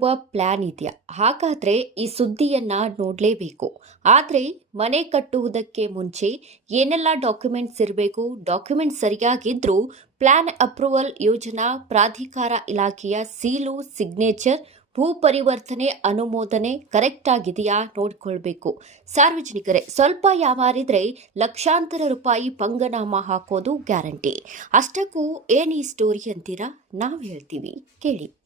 Plan ಇದೆಯಾ? ಹಾಗಾದ್ರೆ ಈ ಸುದ್ದಿಯನ್ನ ನೋಡಲೇಬೇಕು. ಆದರೆ ಮನೆ ಕಟ್ಟುವುದಕ್ಕೆ ಮುಂಚೆ ಏನೆಲ್ಲ ಡಾಕ್ಯುಮೆಂಟ್ಸ್ ಇರಬೇಕು? ಡಾಕ್ಯುಮೆಂಟ್ ಸರಿಯಾಗಿದ್ರೂ ಪ್ಲಾನ್ ಅಪ್ರೂವಲ್ ಯೋಜನಾ ಪ್ರಾಧಿಕಾರ ಇಲಾಖೆಯ ಸೀಲು, ಸಿಗ್ನೇಚರ್, ಭೂ ಪರಿವರ್ತನೆ, ಅನುಮೋದನೆ ಕರೆಕ್ಟ್ ಆಗಿದೆಯಾ ನೋಡ್ಕೊಳ್ಬೇಕು. ಸಾರ್ವಜನಿಕರೇ, ಸ್ವಲ್ಪ ಯಾವಾರಿದ್ರೆ ಲಕ್ಷಾಂತರ ರೂಪಾಯಿ ಪಂಗನಾಮ ಹಾಕೋದು ಗ್ಯಾರಂಟಿ. ಅಷ್ಟಕ್ಕೂ ಏನು ಈ ಸ್ಟೋರಿ ಅಂತೀರಾ? ನಾವು ಹೇಳ್ತೀವಿ, ಕೇಳಿ.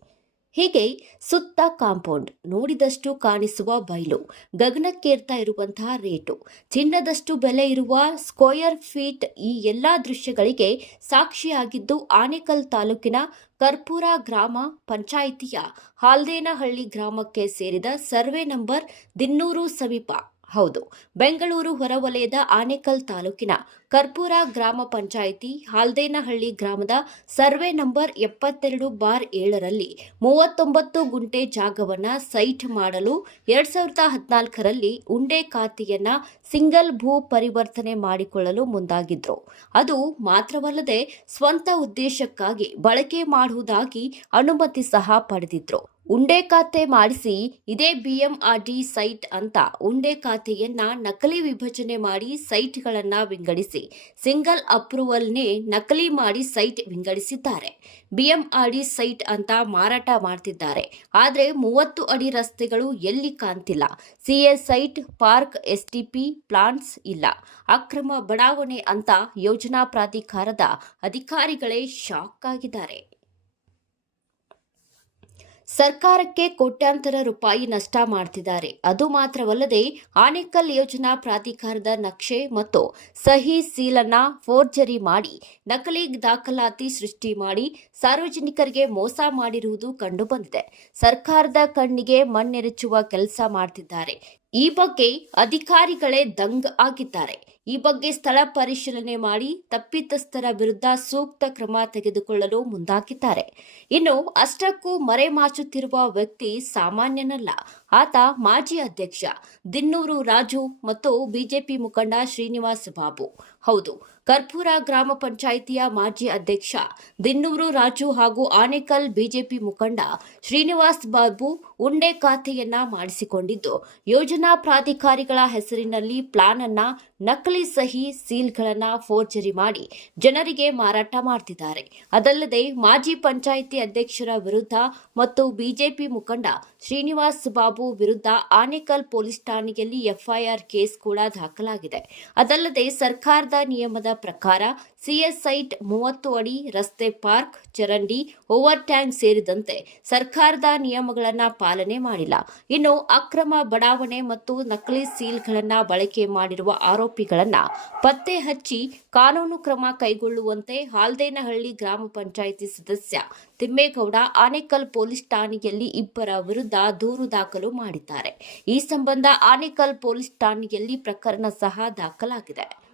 ಹೀಗೆ ಸುತ್ತ ಕಾಂಪೌಂಡ್ ನೋಡಿದಷ್ಟು ಕಾಣಿಸುವ ಬಯಲು ಗಗನಕ್ಕೇರ್ತಾ ಇರುವಂತಹ ರೇಟು. ಚಿನ್ನದಷ್ಟು ಬೆಲೆ ಇರುವ ಸ್ಕ್ವಯರ್ ಫೀಟ್ ಈ ಎಲ್ಲಾ ದೃಶ್ಯಗಳಿಗೆ ಸಾಕ್ಷಿಯಾಗಿದ್ದು ಆನೇಕಲ್ ತಾಲೂಕಿನ ಕರ್ಪೂರ ಗ್ರಾಮ ಪಂಚಾಯಿತಿಯ ಹಾಲ್ದೇನಹಳ್ಳಿ ಗ್ರಾಮಕ್ಕೆ ಸೇರಿದ ಸರ್ವೆ ನಂಬರ್ ದಿನ್ನೂರು ಸಮೀಪ. ಹೌದು. ಬೆಂಗಳೂರು ಹೊರವಲಯದ ಆನೇಕಲ್ ತಾಲೂಕಿನ ಕರ್ಪೂರ ಗ್ರಾಮ ಪಂಚಾಯಿತಿ ಹಾಲ್ದೇನಹಳ್ಳಿ ಗ್ರಾಮದ ಸರ್ವೆ ನಂಬರ್ ಎಪ್ಪತ್ತೆರಡು ಬಾರ್ ಏಳರಲ್ಲಿ ಮೂವತ್ತೊಂಬತ್ತು ಗುಂಟೆ ಜಾಗವನ್ನು ಸೈಟ್ ಮಾಡಲು ಎರಡ್ ಸಾವಿರದ ಹದಿನಾಲ್ಕರಲ್ಲಿ ಉಂಡೆ ಖಾತೆಯನ್ನು ಸಿಂಗಲ್ ಭೂ ಪರಿವರ್ತನೆ ಮಾಡಿಕೊಳ್ಳಲು ಮುಂದಾಗಿದ್ರು. ಅದು ಮಾತ್ರವಲ್ಲದೆ ಸ್ವಂತ ಉದ್ದೇಶಕ್ಕಾಗಿ ಬಳಕೆ ಮಾಡುವುದಾಗಿ ಅನುಮತಿ ಸಹ ಪಡೆದಿದ್ರು. ಉಂಡೆ ಖಾತೆ ಮಾಡಿಸಿ, ಇದೇ ಬಿಎಂಆರ್ಡಿ ಸೈಟ್ ಅಂತ ಉಂಡೆ ಖಾತೆಯನ್ನ ನಕಲಿ ವಿಭಜನೆ ಮಾಡಿ ಸೈಟ್ಗಳನ್ನ ವಿಂಗಡಿಸಿ, ಸಿಂಗಲ್ ಅಪ್ರೂವಲ್ನೇ ನಕಲಿ ಮಾಡಿ ಸೈಟ್ ವಿಂಗಡಿಸಿದ್ದಾರೆ. ಬಿಎಂಆರ್ಡಿ ಸೈಟ್ ಅಂತ ಮಾರಾಟ ಮಾಡ್ತಿದ್ದಾರೆ. ಆದರೆ ಮೂವತ್ತು ಅಡಿ ರಸ್ತೆಗಳು ಎಲ್ಲಿ ಕಾಣ್ತಿಲ್ಲ. CA site, park STP plants ಇಲ್ಲ. ಅಕ್ರಮ ಬಡಾವಣೆ ಅಂತ ಯೋಜನಾ ಪ್ರಾಧಿಕಾರದ ಅಧಿಕಾರಿಗಳೇ ಶಾಕ್ ಆಗಿದ್ದಾರೆ. ಸರ್ಕಾರಕ್ಕೆ ಕೋಟ್ಯಾಂತರ ರೂಪಾಯಿ ನಷ್ಟ ಮಾಡ್ತಿದ್ದಾರೆ. ಅದು ಮಾತ್ರವಲ್ಲದೆ ಆಣೆಕಲ್ ಯೋಜನಾ ಪ್ರಾಧಿಕಾರದ ನಕ್ಷೆ ಮತ್ತು ಸಹಿ ಸೀಲನ್ನ ಫೋರ್ಜರಿ ಮಾಡಿ, ನಕಲಿ ದಾಖಲಾತಿ ಸೃಷ್ಟಿ ಮಾಡಿ, ಸಾರ್ವಜನಿಕರಿಗೆ ಮೋಸ ಮಾಡಿರುವುದು ಕಂಡುಬಂದಿದೆ. ಸರ್ಕಾರದ ಕಣ್ಣಿಗೆ ಮಣ್ಣೆರಚುವ ಕೆಲಸ ಮಾಡ್ತಿದ್ದಾರೆ. ಈ ಬಗ್ಗೆ ಅಧಿಕಾರಿಗಳೇ ದಂಗ್ ಆಗಿದ್ದಾರೆ. ಈ ಬಗ್ಗೆ ಸ್ಥಳ ಪರಿಶೀಲನೆ ಮಾಡಿ ತಪ್ಪಿತಸ್ಥರ ವಿರುದ್ಧ ಸೂಕ್ತ ಕ್ರಮ ತೆಗೆದುಕೊಳ್ಳಲು ಮುಂದಾಗಿದ್ದಾರೆ. ಇನ್ನು ಅಷ್ಟಕ್ಕೂ ಮರೆಮಾಚುತ್ತಿರುವ ವ್ಯಕ್ತಿ ಸಾಮಾನ್ಯನಲ್ಲ. ಆತ ಮಾಜಿ ಅಧ್ಯಕ್ಷ, ದಿನ್ನೂರು ರಾಜು ಮತ್ತು ಬಿಜೆಪಿ ಮುಖಂಡ ಶ್ರೀನಿವಾಸ್ ಬಾಬು. ಹೌದು. ಕರ್ಪೂರ ಗ್ರಾಮ ಪಂಚಾಯಿತಿಯ ಮಾಜಿ ಅಧ್ಯಕ್ಷ ದಿನ್ನೂರು ರಾಜು ಹಾಗೂ ಆನೇಕಲ್ ಬಿಜೆಪಿ ಮುಖಂಡ ಶ್ರೀನಿವಾಸ್ ಬಾಬು ಉಂಡೆ ಖಾತೆಯನ್ನ ಮಾಡಿಸಿಕೊಂಡಿದ್ದು, ಯೋಜನಾ ಪ್ರಾಧಿಕಾರಿಗಳ ಹೆಸರಿನಲ್ಲಿ ಪ್ಲಾನ್ ಅನ್ನ ನಕಲಿ ಸಹಿ ಸೀಲ್ಗಳನ್ನ ಫೋರ್ಜರಿ ಮಾಡಿ ಜನರಿಗೆ ಮಾರಾಟ ಮಾಡ್ತಿದ್ದಾರೆ. ಅದಲ್ಲದೆ ಮಾಜಿ ಪಂಚಾಯಿತಿ ಅಧ್ಯಕ್ಷರ ವಿರುದ್ಧ ಮತ್ತು ಬಿಜೆಪಿ ಮುಖಂಡ ಶ್ರೀನಿವಾಸ್ ಬಾಬು ವಿರುದ್ಧ ಆನೇಕಲ್ ಪೊಲೀಸ್ ಠಾಣೆಯಲ್ಲಿ ಎಫ್ಐಆರ್ ಕೇಸ್ ಕೂಡ ದಾಖಲಾಗಿದೆ. ಅದಲ್ಲದೆ ಸರ್ಕಾರದ ನಿಯಮದ ಪ್ರಕಾರ ಸಿಎಸ್ಐಟ್ ಮೂವತ್ತು ಅಡಿ ರಸ್ತೆ ಪಾರ್ಕ್, ಚರಂಡಿ ಓವರ್ ಟ್ಯಾಂಕ್ ಸೇರಿದಂತೆ ಸರ್ಕಾರದ ನಿಯಮಗಳನ್ನ ಪಾಲನೆ ಮಾಡಿಲ್ಲ. ಇನ್ನು ಅಕ್ರಮ ಬಡಾವಣೆ ಮತ್ತು ನಕಲಿ ಸೀಲ್ಗಳನ್ನ ಬಳಕೆ ಮಾಡಿರುವ ಆರೋಪಿಗಳನ್ನ ಪತ್ತೆ ಹಚ್ಚಿ ಕಾನೂನು ಕ್ರಮ ಕೈಗೊಳ್ಳುವಂತೆ ಹಾಲ್ದೇನಹಳ್ಳಿ ಗ್ರಾಮ ಪಂಚಾಯಿತಿ ಸದಸ್ಯ ತಿಮ್ಮೇಗೌಡ ಆನೇಕಲ್ ಪೊಲೀಸ್ ಠಾಣೆಯಲ್ಲಿ ಇಬ್ಬರ ವಿರುದ್ಧ ದೂರು ದಾಖಲು ಮಾಡಿದ್ದಾರೆ. ಈ ಸಂಬಂಧ ಆನೇಕಲ್ ಪೊಲೀಸ್ ಠಾಣೆಯಲ್ಲಿ ಪ್ರಕರಣ ಸಹ ದಾಖಲಾಗಿದೆ.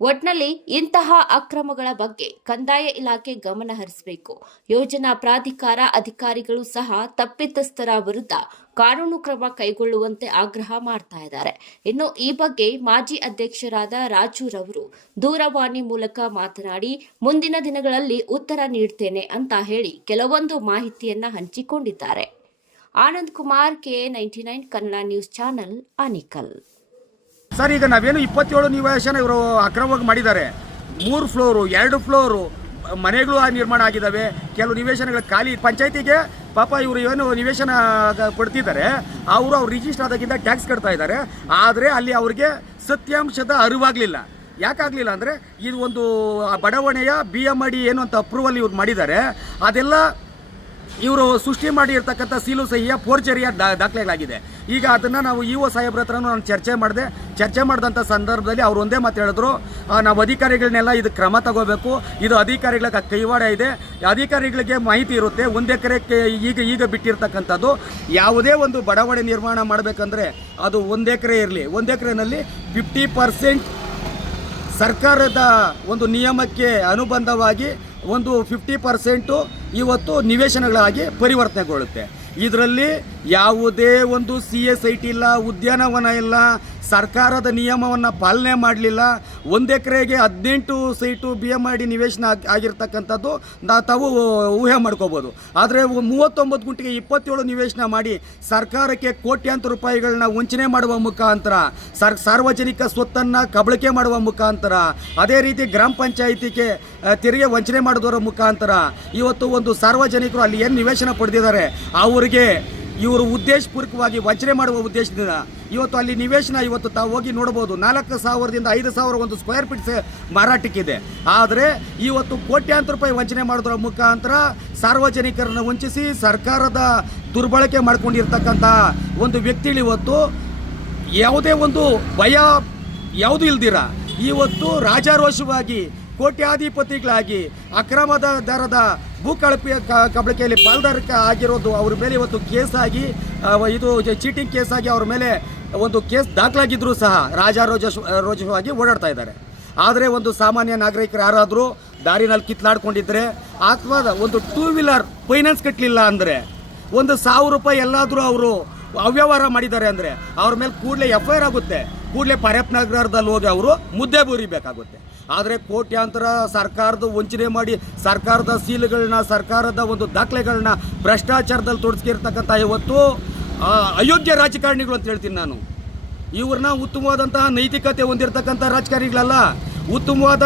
ಒಟ್ನಲ್ಲಿ ಇಂತಹ ಅಕ್ರಮಗಳ ಬಗ್ಗೆ ಕಂದಾಯ ಇಲಾಖೆ ಗಮನ ಹರಿಸಬೇಕು. ಯೋಜನಾ ಪ್ರಾಧಿಕಾರ ಅಧಿಕಾರಿಗಳು ಸಹ ತಪ್ಪಿತಸ್ಥರ ವಿರುದ್ಧ ಕಾನೂನು ಕ್ರಮ ಕೈಗೊಳ್ಳುವಂತೆ ಆಗ್ರಹ ಮಾಡ್ತಾ ಇದ್ದಾರೆ. ಇನ್ನು ಈ ಬಗ್ಗೆ ಮಾಜಿ ಅಧ್ಯಕ್ಷರಾದ ರಾಜುರವರು ದೂರವಾಣಿ ಮೂಲಕ ಮಾತನಾಡಿ, ಮುಂದಿನ ದಿನಗಳಲ್ಲಿ ಉತ್ತರ ನೀಡ್ತೇನೆ ಅಂತ ಹೇಳಿ ಕೆಲವೊಂದು ಮಾಹಿತಿಯನ್ನ ಹಂಚಿಕೊಂಡಿದ್ದಾರೆ. Anand Kumar, K ninety nine Kannada news channel, Anekal. Sir, ಈಗ ನಾವೇನು ಇಪ್ಪತ್ತೇಳು ನಿವೇಶನ ಇವರು ಅಕ್ರಮವಾಗಿ ಮಾಡಿದ್ದಾರೆ. ಮೂರು ಫ್ಲೋರು, ಎರಡು ಫ್ಲೋರು, ಮನೆಗಳು ನಿರ್ಮಾಣ ಆಗಿದ್ದಾವೆ. ಕೆಲವು ನಿವೇಶನಗಳು ಖಾಲಿ. ಪಂಚಾಯತಿಗೆ ಪಾಪ ಇವರು ಏನು ನಿವೇಶನ ಕೊಡ್ತಿದ್ದಾರೆ. ಅವರು ಅವ್ರು ರಿಜಿಸ್ಟರ್ ಆದಾಗಿಂದ ಟ್ಯಾಕ್ಸ್ ಕಟ್ತಾ ಇದ್ದಾರೆ. ಆದರೆ ಅಲ್ಲಿ ಅವ್ರಿಗೆ ಸತ್ಯಾಂಶದ ಅರಿವಾಗಲಿಲ್ಲ. ಯಾಕಾಗಲಿಲ್ಲ ಅಂದರೆ, ಇದು ಒಂದು ಬಡಾವಣೆಯ ಬಿ ಎಂ ಅಡಿ ಏನು ಅಂತ ಅಪ್ರೂವಲ್ ಇವ್ರು ಮಾಡಿದ್ದಾರೆ. ಅದೆಲ್ಲ ಇವರು ಸೃಷ್ಟಿ ಮಾಡಿರ್ತಕ್ಕಂಥ ಸೀಲು ಸಹಿಯ ಫೋರ್ಜರಿಯ ದಾ ದಾಖಲೆಗಳಾಗಿದೆ. ಈಗ ಅದನ್ನು ನಾವು ಇ ಒ ಸಾಹೇಬ್ರ ಹತ್ರನೂ ನಾನು ಚರ್ಚೆ ಮಾಡಿದೆ. ಚರ್ಚೆ ಮಾಡಿದಂಥ ಸಂದರ್ಭದಲ್ಲಿ ಅವ್ರು ಒಂದೇ ಮಾತು ಹೇಳಿದ್ರು ನಾವು ಅಧಿಕಾರಿಗಳನ್ನೆಲ್ಲ ಇದು ಕ್ರಮ ತಗೋಬೇಕು. ಇದು ಅಧಿಕಾರಿಗಳ ಕೈವಾಡ ಇದೆ. ಅಧಿಕಾರಿಗಳಿಗೆ ಮಾಹಿತಿ ಇರುತ್ತೆ. ಒಂದು ಎಕರೆಗೆ ಈಗ ಈಗ ಬಿಟ್ಟಿರ್ತಕ್ಕಂಥದ್ದು. ಯಾವುದೇ ಒಂದು ಬಡಾವಣೆ ನಿರ್ಮಾಣ ಮಾಡಬೇಕಂದ್ರೆ ಅದು ಒಂದು ಎಕರೆ ಇರಲಿ. ಒಂದು ಎಕರೆನಲ್ಲಿ ಫಿಫ್ಟಿ ಸರ್ಕಾರದ ಒಂದು ನಿಯಮಕ್ಕೆ ಅನುಬಂಧವಾಗಿ ಒಂದು ಫಿಫ್ಟಿ ಪರ್ಸೆಂಟು ಇವತ್ತು ನಿವೇಶನಗಳಾಗಿ ಪರಿವರ್ತನೆಗೊಳ್ಳುತ್ತೆ. ಇದರಲ್ಲಿ ಯಾವುದೇ ಒಂದು ಸಿ ಎಸ್ ಐ ಟಿ ಇಲ್ಲ, ಉದ್ಯಾನವನ ಇಲ್ಲ ಸರ್ಕಾರದ ನಿಯಮವನ್ನು ಪಾಲನೆ ಮಾಡಲಿಲ್ಲ. ಒಂದು ಎಕರೆಗೆ ಹದಿನೆಂಟು seat B M I D ನಿವೇಶನ ಆಗ್- ಆಗಿರ್ತಕ್ಕಂಥದ್ದು ನಾ ತಾವು ಊಹೆ ಮಾಡ್ಕೋಬೋದು. ಆದರೆ ಮೂವತ್ತೊಂಬತ್ತು ಗುಂಟಿಗೆ ಇಪ್ಪತ್ತೇಳು ನಿವೇಶನ ಮಾಡಿ ಸರ್ಕಾರಕ್ಕೆ ಕೋಟ್ಯಾಂತರ ರೂಪಾಯಿಗಳನ್ನ ವಂಚನೆ ಮಾಡುವ ಮುಖಾಂತರ, ಸರ್ ಸಾರ್ವಜನಿಕ ಸ್ವತ್ತನ್ನು ಕಬಳಿಕೆ ಮಾಡುವ ಮುಖಾಂತರ, ಅದೇ ರೀತಿ ಗ್ರಾಮ ಪಂಚಾಯಿತಿಗೆ ತೆರಿಗೆ ವಂಚನೆ ಮಾಡೋದರ ಮುಖಾಂತರ ಇವತ್ತು ಒಂದು ಸಾರ್ವಜನಿಕರು ಅಲ್ಲಿ ಏನು ನಿವೇಶನ ಪಡೆದಿದ್ದಾರೆ ಅವರಿಗೆ ಇವರು ಉದ್ದೇಶಪೂರ್ವಕವಾಗಿ ವಂಚನೆ ಮಾಡುವ ಉದ್ದೇಶದಿಂದ ಇವತ್ತು ಅಲ್ಲಿ ನಿವೇಶನ ಇವತ್ತು ತಾವು ಹೋಗಿ ನೋಡ್ಬೋದು ನಾಲ್ಕು ಸಾವಿರದಿಂದ ಐದು ಸಾವಿರ ಒಂದು ಸ್ಕ್ವೇರ್ ಫೀಟ್ ಮಾರಾಟಕ್ಕಿದೆ. ಆದರೆ ಇವತ್ತು ಕೋಟ್ಯಾಂತರ ರೂಪಾಯಿ ವಂಚನೆ ಮಾಡೋದ್ರ ಮುಖಾಂತರ ಸಾರ್ವಜನಿಕರನ್ನು ವಂಚಿಸಿ ಸರ್ಕಾರದ ದುರ್ಬಳಕೆ ಮಾಡ್ಕೊಂಡಿರ್ತಕ್ಕಂಥ ಒಂದು ವ್ಯಕ್ತಿಗಳು ಇವತ್ತು ಯಾವುದೇ ಒಂದು ಭಯ ಯಾವುದು ಇಲ್ದಿರ? ಇವತ್ತು ರಾಜಾರೋಷವಾಗಿ ಕೋಟ್ಯಾಧಿಪತಿಗಳಾಗಿ ಅಕ್ರಮದ ದರದ ಭೂ ಕಳಪೆಯ ಕಬಳಿಕೆಯಲ್ಲಿ ಪಾಲ್ದಾರಿಕೆ ಆಗಿರೋದು ಅವ್ರ ಮೇಲೆ ಇವತ್ತು ಕೇಸಾಗಿ ಇದು ಚೀಟಿಂಗ್ ಕೇಸಾಗಿ ಅವ್ರ ಮೇಲೆ ಒಂದು ಕೇಸ್ ದಾಖಲಾಗಿದ್ದರೂ ಸಹ ರಾಜಾರೋಜ ರೋಜವಾಗಿ ಓಡಾಡ್ತಾ ಇದ್ದಾರೆ. ಆದರೆ ಒಂದು ಸಾಮಾನ್ಯ ನಾಗರಿಕರು ಯಾರಾದರೂ ದಾರಿನಲ್ಲಿ ಕಿತ್ಲಾಡ್ಕೊಂಡಿದ್ರೆ ಅಥವಾ ಒಂದು ಟೂ ವೀಲರ್ ಫೈನಾನ್ಸ್ ಕಟ್ಟಲಿಲ್ಲ ಅಂದರೆ, ಒಂದು ಸಾವಿರ ರೂಪಾಯಿ ಎಲ್ಲಾದರೂ ಅವರು ಅವ್ಯವಹಾರ ಮಾಡಿದ್ದಾರೆ ಅಂದರೆ, ಅವ್ರ ಮೇಲೆ ಕೂಡಲೇ ಎಫ್ ಐ ಆರ್ ಆಗುತ್ತೆ. ಕೂಡಲೇ ನಗರದಲ್ಲಿ ಹೋಗಿ ಅವರು ಮುದ್ದೆ ಬೂರಿಬೇಕಾಗುತ್ತೆ. ಆದರೆ ಕೋಟ್ಯಾಂತರ ಸರ್ಕಾರದ ವಂಚನೆ ಮಾಡಿ ಸರ್ಕಾರದ ಸೀಲುಗಳನ್ನ, ಸರ್ಕಾರದ ಒಂದು ದಾಖಲೆಗಳನ್ನ ಭ್ರಷ್ಟಾಚಾರದಲ್ಲಿ ತೊಡಸ್ಕಿರ್ತಕ್ಕಂಥ ಇವತ್ತು ಅಯೋಗ್ಯ ರಾಜಕಾರಣಿಗಳು ಅಂತ ಹೇಳ್ತೀನಿ ನಾನು. ಇವ್ರನ್ನ ಉತ್ತಮವಾದಂತಹ ನೈತಿಕತೆ ಹೊಂದಿರತಕ್ಕಂಥ ರಾಜಕಾರಣಿಗಳಲ್ಲ. ಉತ್ತಮವಾದ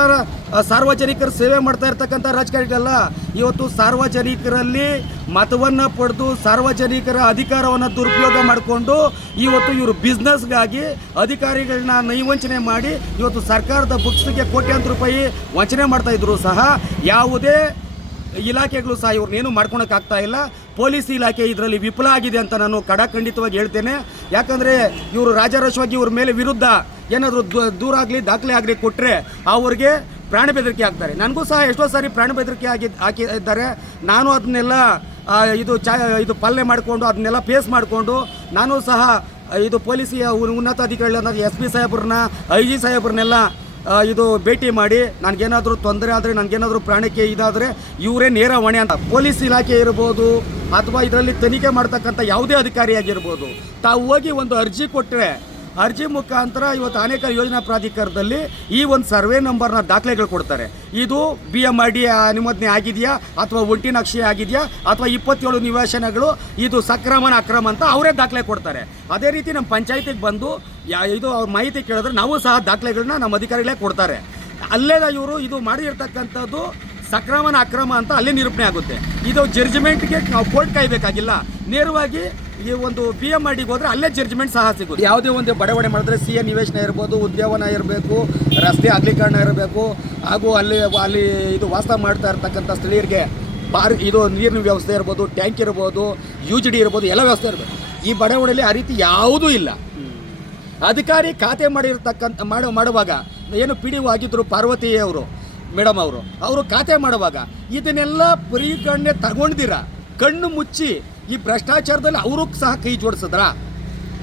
ಸಾರ್ವಜನಿಕರ ಸೇವೆ ಮಾಡ್ತಾ ಇರ್ತಕ್ಕಂಥ ರಾಜಕಾರಣಿಗಳಲ್ಲ. ಇವತ್ತು ಸಾರ್ವಜನಿಕರಲ್ಲಿ ಮತವನ್ನು ಪಡೆದು ಸಾರ್ವಜನಿಕರ ಅಧಿಕಾರವನ್ನು ದುರುಪಯೋಗ ಮಾಡಿಕೊಂಡು ಇವತ್ತು ಇವರು ಬಿಸ್ನೆಸ್ಗಾಗಿ ಅಧಿಕಾರಿಗಳನ್ನ ನೈವಂಚನೆ ಮಾಡಿ ಇವತ್ತು ಸರ್ಕಾರದ ಬುಕ್ಸ್ಗೆ ಕೋಟ್ಯಾಂತರ ರೂಪಾಯಿ ವಂಚನೆ ಮಾಡ್ತಾ ಇದ್ರು ಸಹ. ಯಾವುದೇ ಇಲಾಖೆಗಳು ಸಹ ಇವ್ರನ್ನೇನು ಮಾಡ್ಕೊಳಕ್ಕಾಗ್ತಾ ಇಲ್ಲ. ಪೊಲೀಸ್ ಇಲಾಖೆ ಇದರಲ್ಲಿ ವಿಫಲ ಆಗಿದೆ ಅಂತ ನಾನು ಕಡಾಖಂಡಿತವಾಗಿ ಹೇಳ್ತೇನೆ. ಯಾಕಂದರೆ ಇವರು ರಾಜಾರೋಷವಾಗಿ ಇವ್ರ ಮೇಲೆ ವಿರುದ್ಧ ಏನಾದರೂ ದೂರ ಆಗಲಿ, ದಾಖಲೆ ಆಗಲಿ ಕೊಟ್ಟರೆ ಅವ್ರಿಗೆ ಪ್ರಾಣ ಬೆದರಿಕೆ ಆಗ್ತಾರೆ. ನನಗೂ ಸಹ ಎಷ್ಟೋ ಸಾರಿ ಪ್ರಾಣ ಬೆದರಿಕೆ ಆಗಿ, ಹಾಕಿದ್ದಾರೆ. ನಾನು ಅದನ್ನೆಲ್ಲ ಇದು ಚಾ, ಇದು ಪಾಲನೆ ಮಾಡಿಕೊಂಡು, ಅದನ್ನೆಲ್ಲ ಫೇಸ್ ಮಾಡಿಕೊಂಡು, ನಾನು ಸಹ ಇದು ಪೊಲೀಸಿಯ ಉನ್- ಉನ್ನತ ಅಧಿಕಾರಿಗಳನ್ನ ಎಸ್ ಪಿ ಸಾಹೇಬ್ರನ್ನ, ಐ ಜಿ ಸಾಹೇಬ್ರನ್ನೆಲ್ಲ ಇದು ಭೇಟಿ ಮಾಡಿ, ನನಗೇನಾದರೂ ತೊಂದರೆ ಆದರೆ, ನನಗೇನಾದರೂ ಪ್ರಾಣಕ್ಕೆ ಇದಾದರೆ ಇವರೇ ನೇರ ಹೊಣೆ ಅಂತ. ಪೊಲೀಸ್ ಇಲಾಖೆ ಇರ್ಬೋದು, ಅಥವಾ ಇದರಲ್ಲಿ ತನಿಖೆ ಮಾಡ್ತಕ್ಕಂಥ ಯಾವುದೇ ಅಧಿಕಾರಿಯಾಗಿರ್ಬೋದು, ತಾವು ಹೋಗಿ ಒಂದು ಅರ್ಜಿ ಕೊಟ್ಟರೆ ಅರ್ಜಿ ಮುಖಾಂತರ ಇವತ್ತು ಅನೇಕ ಯೋಜನಾ ಪ್ರಾಧಿಕಾರದಲ್ಲಿ ಈ ಒಂದು ಸರ್ವೆ ನಂಬರ್ನ ದಾಖಲೆಗಳು ಕೊಡ್ತಾರೆ. ಇದು ಬಿ ಎಂ ಆರ್ ಡಿ ಅನುಮೋದನೆ ಆಗಿದೆಯಾ ಅಥವಾ ಒಂಟಿ ನಕ್ಷೆ ಆಗಿದೆಯಾ ಅಥವಾ ಇಪ್ಪತ್ತೇಳು ನಿವೇಶನಗಳು ಇದು ಸಕ್ರಮನ ಅಕ್ರಮ ಅಂತ ಅವರೇ ದಾಖಲೆ ಕೊಡ್ತಾರೆ. ಅದೇ ರೀತಿ ನಮ್ಮ ಪಂಚಾಯತಿಗೆ ಬಂದು ಇದು ಅವ್ರ ಮಾಹಿತಿ ಕೇಳಿದ್ರೆ ನಾವು ಸಹ ದಾಖಲೆಗಳನ್ನ ನಮ್ಮ ಅಧಿಕಾರಿಗಳೇ ಕೊಡ್ತಾರೆ. ಅಲ್ಲೇ ಇವರು ಇದು ಮಾಡಿರ್ತಕ್ಕಂಥದ್ದು ಸಕ್ರಮನ ಅಕ್ರಮ ಅಂತ ಅಲ್ಲೇ ನಿರೂಪಣೆ ಆಗುತ್ತೆ. ಇದು ಜಡ್ಜ್ಮೆಂಟ್ಗೆ ನಾವು ಕೋರ್ಟ್ ಕಾಯಬೇಕಾಗಿಲ್ಲ. ನೇರವಾಗಿ ಈ ಒಂದು ಪಿ ಎಂ ಆರ್ ಡಿಗೆ ಹೋದ್ರೆ ಅಲ್ಲೇ ಜಡ್ಜ್ಮೆಂಟ್ ಸಹ ಸಿಗುತ್ತೆ. ಯಾವುದೇ ಒಂದು ಬಡವಣೆ ಮಾಡಿದ್ರೆ ಸಿ ಎ ನಿವೇಶನ ಇರ್ಬೋದು, ಉದ್ಯಾವನ ಇರಬೇಕು, ರಸ್ತೆ ಅಗಲೀಕರಣ ಇರಬೇಕು, ಹಾಗೂ ಅಲ್ಲಿ ಅಲ್ಲಿ ಇದು ವಾಸ ಮಾಡ್ತಾ ಇರ್ತಕ್ಕಂಥ ಸ್ಥಳೀಯರಿಗೆ ಬಾರ್ ಇದು ನೀರಿನ ವ್ಯವಸ್ಥೆ ಇರ್ಬೋದು, ಟ್ಯಾಂಕ್ ಇರ್ಬೋದು ಯು ಜಿ ಡಿ ಇರ್ಬೋದು, ಎಲ್ಲ ವ್ಯವಸ್ಥೆ ಇರಬೇಕು. ಈ ಬಡಾವಣೆಯಲ್ಲಿ ಆ ರೀತಿ ಯಾವುದೂ ಇಲ್ಲ. ಅಧಿಕಾರಿ ಖಾತೆ ಮಾಡಿರ್ತಕ್ಕಂಥ, ಮಾಡೋ, ಮಾಡುವಾಗ ಏನು ಪಿ ಡಿ ಒ ಆಗಿದ್ದರು ಪಾರ್ವತಿ ಅವರು ಮೇಡಮ್ ಅವರು ಅವರು ಖಾತೆ ಮಾಡುವಾಗ ಇದನ್ನೆಲ್ಲ ಪರಿಗಣನೆ ತಗೊಂಡಿರ ಕಣ್ಣು ಮುಚ್ಚಿ ಈ ಭ್ರಷ್ಟಾಚಾರದಲ್ಲಿ ಅವರು ಸಹ ಕೈ ಜೋಡಿಸಿದ್ರಾ?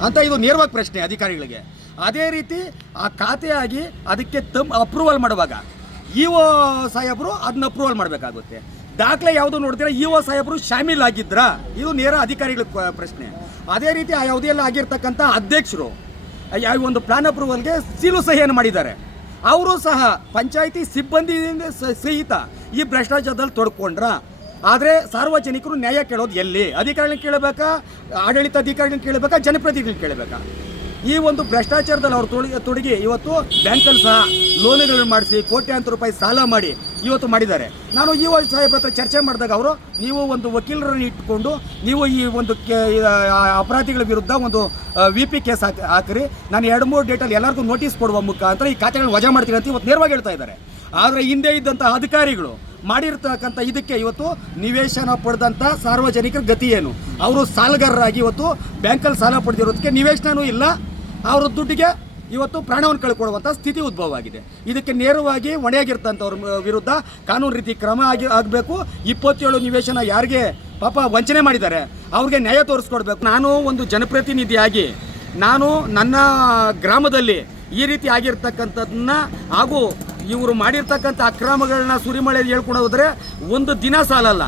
ಅಂತ ಇದು ನೇರವಾಗಿ ಪ್ರಶ್ನೆ ಅಧಿಕಾರಿಗಳಿಗೆ. ಅದೇ ರೀತಿ ಆ ಖಾತೆಯಾಗಿ ಅದಕ್ಕೆ ತಮ್ ಅಪ್ರೂವಲ್ ಮಾಡುವಾಗ ಇ ಒ ಸಾಹೇಬರು ಅದನ್ನ ಅಪ್ರೂವಲ್ ಮಾಡಬೇಕಾಗುತ್ತೆ. ದಾಖಲೆ ಯಾವುದು ನೋಡಿದ್ರೆ ಇ ಒ ಸಾಹೇಬರು ಶಾಮೀಲ್ ಆಗಿದ್ರಾ ಇದು ನೇರ ಅಧಿಕಾರಿಗಳ ಪ್ರಶ್ನೆ. ಅದೇ ರೀತಿ ಆ ಯಾವುದೇ ಎಲ್ಲ ಆಗಿರ್ತಕ್ಕಂಥ ಅಧ್ಯಕ್ಷರು ಯಾವ ಒಂದು ಪ್ಲಾನ್ ಅಪ್ರೂವಲ್ಗೆ ಸೀಲು ಸಹಿಯನ್ನು ಮಾಡಿದ್ದಾರೆ. ಅವರು ಸಹ ಪಂಚಾಯಿತಿ ಸಿಬ್ಬಂದಿಯಿಂದ ಸಹಿತ ಈ ಭ್ರಷ್ಟಾಚಾರದಲ್ಲಿ ತೊಡ್ಕೊಂಡ್ರ? ಆದರೆ ಸಾರ್ವಜನಿಕರು ನ್ಯಾಯ ಕೇಳೋದು ಎಲ್ಲಿ? ಅಧಿಕಾರಿಗಳನ್ನ ಕೇಳಬೇಕಾ? ಆಡಳಿತ ಅಧಿಕಾರಿಗಳನ್ನ ಕೇಳಬೇಕಾ? ಜನಪ್ರತಿನಿಧಿಗಳನ್ನ ಕೇಳಬೇಕಾ? ಈ ಒಂದು ಭ್ರಷ್ಟಾಚಾರದಲ್ಲಿ ಅವರು ತೊಡಗಿ ತೊಡಗಿ ಇವತ್ತು ಬ್ಯಾಂಕಲ್ಲಿ ಸಹ ಲೋನ್ಗಳನ್ನು ಮಾಡಿಸಿ ಕೋಟ್ಯಾಂತರ ರೂಪಾಯಿ ಸಾಲ ಮಾಡಿ ಇವತ್ತು ಮಾಡಿದ್ದಾರೆ. ನಾನು ಈ ಒಂದು ಸಾಹೇಬ್ರ ಹತ್ರ ಚರ್ಚೆ ಮಾಡಿದಾಗ ಅವರು, ನೀವು ಒಂದು ವಕೀಲರನ್ನು ಇಟ್ಟುಕೊಂಡು ನೀವು ಈ ಒಂದು ಅಪರಾಧಿಗಳ ವಿರುದ್ಧ ಒಂದು ವಿ ಪಿ ಕೇಸ್ ಹಾಕಿ, ಹಾಕಿರಿ. ನಾನು ಎರಡು ಮೂರು ಡೇಟಲ್ಲಿ ಎಲ್ಲರಿಗೂ ನೋಟಿಸ್ ಕೊಡುವ ಮುಖಾಂತರ ಈ ಖಾತೆಗಳನ್ನ ವಜಾ ಮಾಡ್ತೀನಿ ಅಂತ ಇವತ್ತು ನೇರವಾಗಿ ಹೇಳ್ತಾ ಇದ್ದಾರೆ. ಆದರೆ ಹಿಂದೆ ಇದ್ದಂಥ ಅಧಿಕಾರಿಗಳು ಮಾಡಿರ್ತಕ್ಕಂಥ ಇದಕ್ಕೆ ಇವತ್ತು ನಿವೇಶನ ಪಡೆದಂಥ ಸಾರ್ವಜನಿಕರ ಗತಿ ಏನು? ಅವರು ಸಾಲಗಾರರಾಗಿ ಇವತ್ತು ಬ್ಯಾಂಕಲ್ಲಿ ಸಾಲ ಪಡೆದಿರೋದಕ್ಕೆ ನಿವೇಶನವೂ ಇಲ್ಲ. ಅವರ ದುಡ್ಡಿಗೆ ಇವತ್ತು ಪ್ರಾಣವನ್ನು ಕಳ್ಕೊಳ್ಳುವಂಥ ಸ್ಥಿತಿ ಉದ್ಭವ ಆಗಿದೆ ಇದಕ್ಕೆ ನೇರವಾಗಿ ಹೊಣೆಯಾಗಿರ್ತಂಥವ್ರ ವಿರುದ್ಧ ಕಾನೂನು ರೀತಿ ಕ್ರಮ ಆಗಿ, ಆಗಬೇಕು. ಇಪ್ಪತ್ತೇಳು ನಿವೇಶನ ಯಾರಿಗೆ ಪಾಪ ವಂಚನೆ ಮಾಡಿದ್ದಾರೆ, ಅವ್ರಿಗೆ ನ್ಯಾಯ ತೋರಿಸ್ಕೊಡ್ಬೇಕು. ನಾನು ಒಂದು ಜನಪ್ರತಿನಿಧಿಯಾಗಿ, ನಾನು ನನ್ನ ಗ್ರಾಮದಲ್ಲಿ ಈ ರೀತಿ ಆಗಿರ್ತಕ್ಕಂಥದ್ದನ್ನ ಹಾಗೂ ಇವರು ಮಾಡಿರ್ತಕ್ಕಂಥ ಅಕ್ರಮಗಳನ್ನ ಸುರಿಮಳೆ ಹೇಳ್ಕೊಂಡು ಹೋದ್ರೆ ಒಂದು ದಿನ ಸಾಲಲ್ಲ.